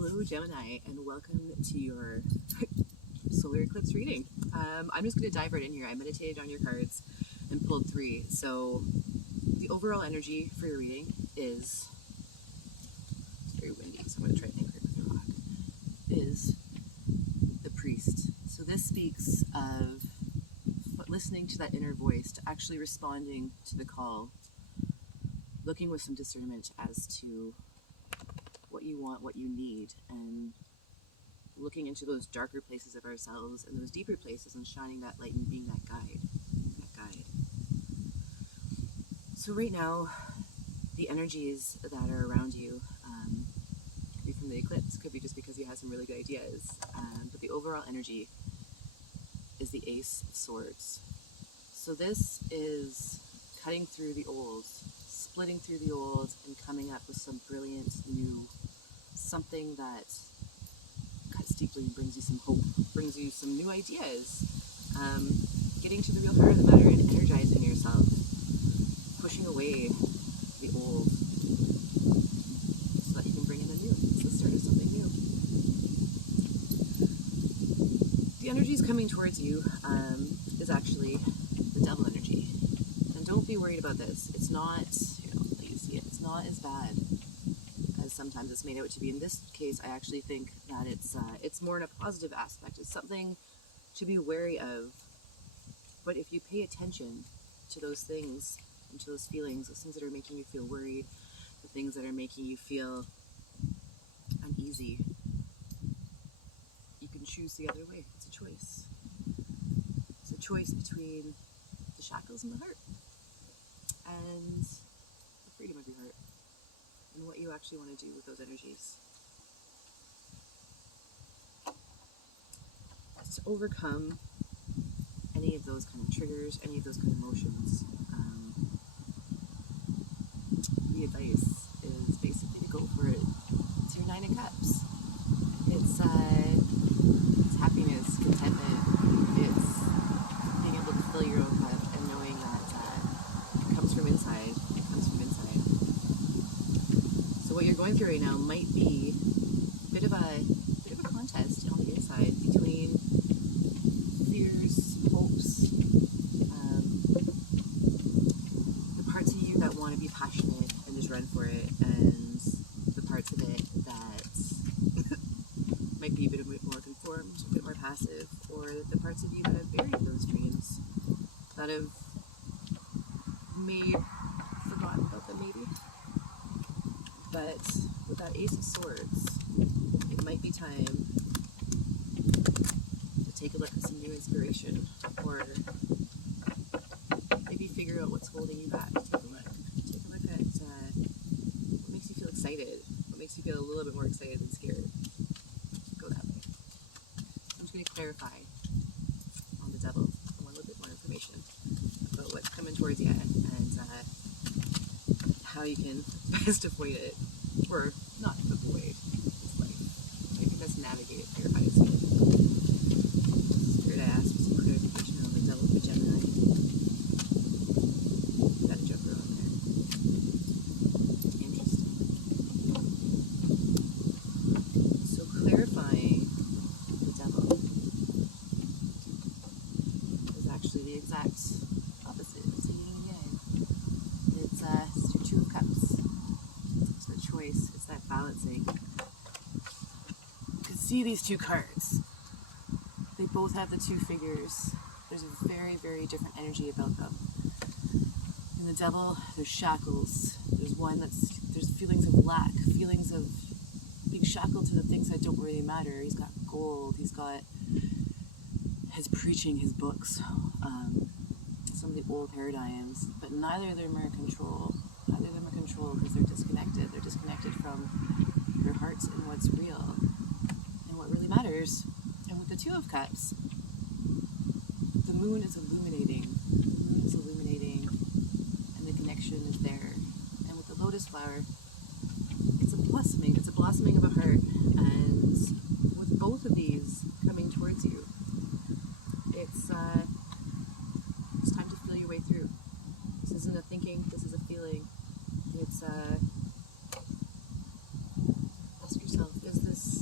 Hello Gemini, and welcome to your solar eclipse reading. I'm just going to dive right in here. I meditated on your cards and pulled three. So the overall energy for your reading is, it's very windy, so I'm going to try to anchor it with a rock, is the priest. So this speaks of listening to that inner voice, to actually responding to the call, looking with some discernment as to what you want, what you need, and looking into those darker places of ourselves and those deeper places and shining that light and being that guide. So right now, the energies that are around you, could be from the eclipse, could be just because you have some really good ideas, but the overall energy is the Ace of Swords. So this is cutting through the old, splitting through the old, and coming up with some brilliant new, something that cuts deeply and brings you some hope, brings you some new ideas, getting to the real heart of the matter and energizing yourself, pushing away the old so that you can bring in the new. It's the start of something new. The energies coming towards you is actually the devil energy. And don't be worried about this. It's not, like you see it, it's not as bad as sometimes it's made out to be. In this case, I actually think that it's more in a positive aspect. It's something to be wary of. But if you pay attention to those things and to those feelings, those things that are making you feel worried, the things that are making you feel uneasy, you can choose the other way. It's a choice. It's a choice between the shackles and the heart and the freedom of your heart and what you actually want to do with those energies. To overcome any of those kind of triggers, any of those kind of emotions, the advice is basically to go for it. It's your Nine of Cups. It's happiness, contentment. It's being able to fill your own cup and knowing that it comes from inside. It comes from inside. So what you're going through right now might be a bit of a contest on the inside between fears, hopes, the parts of you that want to be passionate and just run for it, and the parts of it that might be a bit more conformed, a bit more passive, or the parts of you that have buried those dreams, that have forgotten about them maybe. But with that Ace of Swords, it might be time to take a look at some new inspiration, or maybe figure out what's holding you back. Take a look at what makes you feel excited, what makes you feel a little bit more excited than scared. Go that way. So I'm just going to clarify on the devil. I want a little bit more information about what's coming towards you and how you can best avoid it, or not avoid this life. Maybe best navigate it for your highest good. Spirit, I ask for some clarification on the devil for Gemini. Got a joker on there. Interesting. So clarifying the devil is actually the exact opposite. It's yin and yang. It's your Two of Cups. It's the choice. It's that balancing. You can see these two cards. They both have the two figures. There's a very, very different energy about them. In the devil, there's shackles. There's there's feelings of lack, feelings of being shackled to the things that don't really matter. He's got gold. He's got his preaching, his books, some of the old paradigms, but neither of them are in control. Neither of them are controlled because they're disconnected. They're disconnected from their hearts and what's real and what really matters. And with the Two of Cups, the moon is illuminating. The moon is illuminating, and the connection is there. And with the lotus flower, it's a blossoming. It's a blossoming of a heart. And with both of these coming towards you, it's time to feel your way through. This isn't a thinking. This is a feeling. It's ask yourself: is this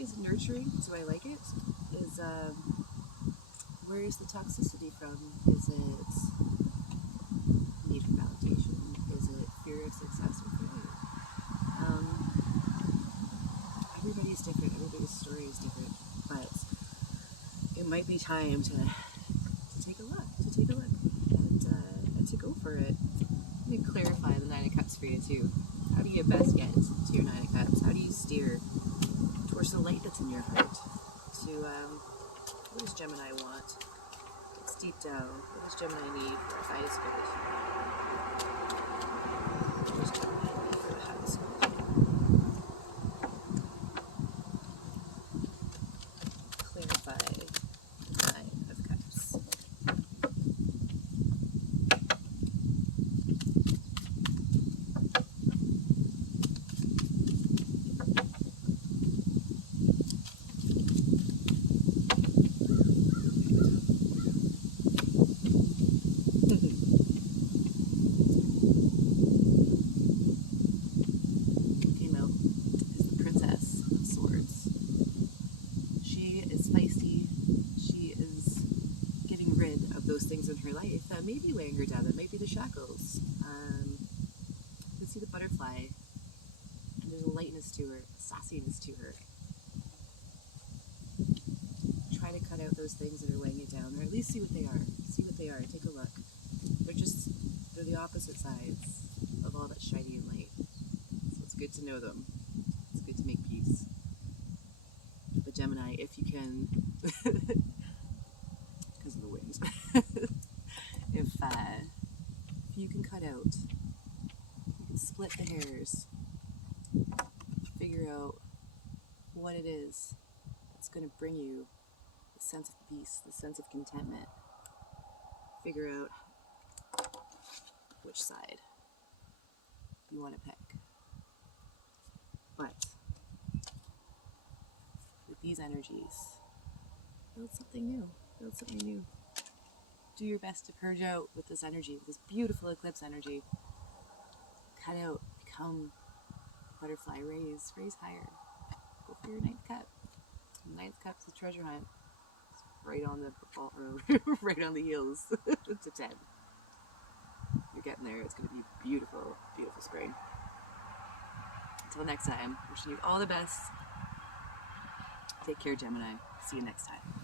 is nurturing? Do I like it? Is where is the toxicity from? Is it need for validation? Is it fear of success or failure? Everybody's different. Everybody's story is different. But it might be time to take a look. To take a look and to go for it. Let me clarify the Nine of Cups for you too. How do you best get to your Nine of Cups? How do you steer towards the light that's in your heart? To what does Gemini want? It's deep down. What does Gemini need for the highest good? What does Gemini need for the highest good? Clarify the Nine of Cups. Came out is the Princess of Swords. She is feisty. She is getting rid of those things in her life that may be weighing her down. That might be the shackles. You can see the butterfly. And there's a lightness to her, a sassiness to her. Try to cut out those things that are weighing you down, or at least see what they are. See what they are. Take a look. They're the opposite sides of all that's shiny and light. So it's good to know them. It's good to make peace. But Gemini, if you can, because of the wind, if you can cut out, you can split the hairs, figure out what it is that's going to bring you the sense of peace, the sense of contentment. Figure out which side you want to pick. But with these energies, build something new. Build something new. Do your best to purge out with this energy, with this beautiful eclipse energy. Cut out, become butterfly, raise higher. Go for your ninth cup. Ninth cup's the treasure hunt. It's right on the right on the heels to 10. You're getting there. It's going to be beautiful, beautiful spring. Until next time, wishing you all the best. Take care, Gemini. See you next time.